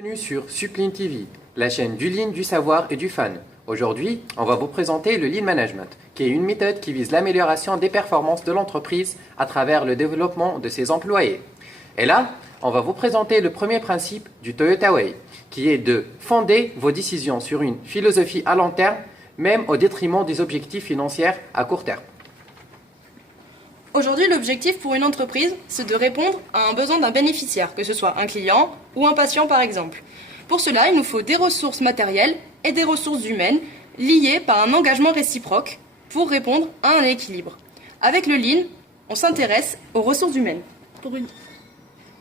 Bienvenue sur Supline TV, la chaîne du Lean, du savoir et du fan. Aujourd'hui, on va vous présenter le Lean Management, qui est une méthode qui vise l'amélioration des performances de l'entreprise à travers le développement de ses employés. Et là, on va vous présenter le premier principe du Toyota Way, qui est de fonder vos décisions sur une philosophie à long terme, même au détriment des objectifs financiers à court terme. Aujourd'hui, l'objectif pour une entreprise, c'est de répondre à un besoin d'un bénéficiaire, que ce soit un client ou un patient par exemple. Pour cela, il nous faut des ressources matérielles et des ressources humaines liées par un engagement réciproque pour répondre à un équilibre. Avec le Lean, on s'intéresse aux ressources humaines.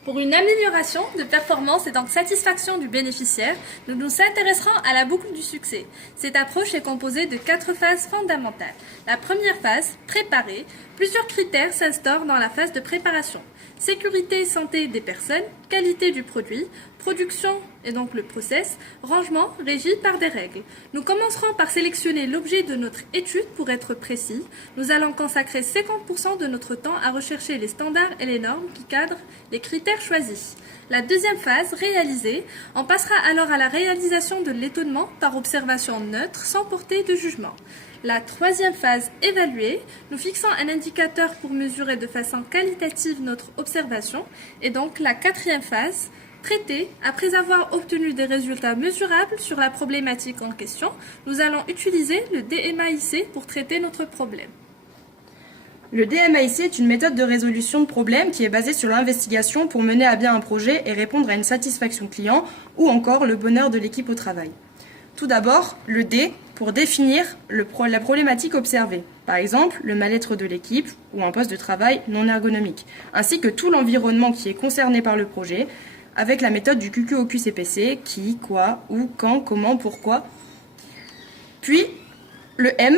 Pour une amélioration de performance et donc satisfaction du bénéficiaire, nous nous intéresserons à la boucle du succès. Cette approche est composée de 4 phases fondamentales. La première phase, préparer. Plusieurs critères s'instaurent dans la phase de préparation. Sécurité et santé des personnes, qualité du produit, production et donc le process, rangement régi par des règles. Nous commencerons par sélectionner l'objet de notre étude pour être précis. Nous allons consacrer 50% de notre temps à rechercher les standards et les normes qui cadrent les critères choisis. La deuxième phase, réaliser, on passera alors à la réalisation de l'étonnement par observation neutre sans porter de jugement. La troisième phase, évaluer, nous fixons un indicateur pour mesurer de façon qualitative notre observation. Et donc la quatrième phase, traiter, après avoir obtenu des résultats mesurables sur la problématique en question, nous allons utiliser le DMAIC pour traiter notre problème. Le DMAIC est une méthode de résolution de problèmes qui est basée sur l'investigation pour mener à bien un projet et répondre à une satisfaction client ou encore le bonheur de l'équipe au travail. Tout d'abord, le D pour définir la problématique observée, par exemple le mal-être de l'équipe ou un poste de travail non ergonomique, ainsi que tout l'environnement qui est concerné par le projet, avec la méthode du QQOQ-CPC, qui, quoi, où, quand, comment, pourquoi. Puis, le M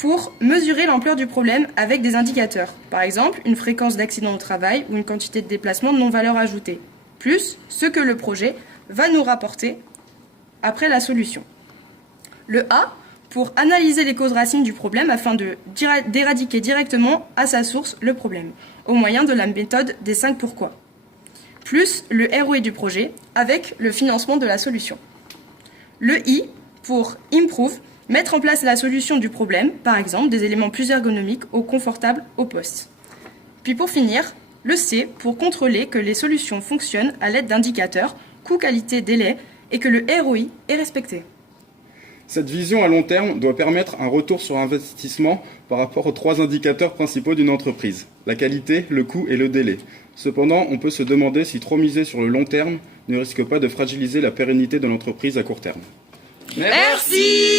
pour mesurer l'ampleur du problème avec des indicateurs, par exemple une fréquence d'accident au travail ou une quantité de déplacement de non-valeur ajoutée, plus ce que le projet va nous rapporter après la solution. Le A pour analyser les causes racines du problème afin d'éradiquer directement à sa source le problème, au moyen de la méthode des 5 pourquoi. Plus le ROI du projet avec le financement de la solution. Le I pour improve, mettre en place la solution du problème, par exemple des éléments plus ergonomiques ou confortables au poste. Puis pour finir, le C pour contrôler que les solutions fonctionnent à l'aide d'indicateurs, coût, qualité, délai et que le ROI est respecté. Cette vision à long terme doit permettre un retour sur investissement par rapport aux 3 indicateurs principaux d'une entreprise, la qualité, le coût et le délai. Cependant, on peut se demander si trop miser sur le long terme ne risque pas de fragiliser la pérennité de l'entreprise à court terme. Merci.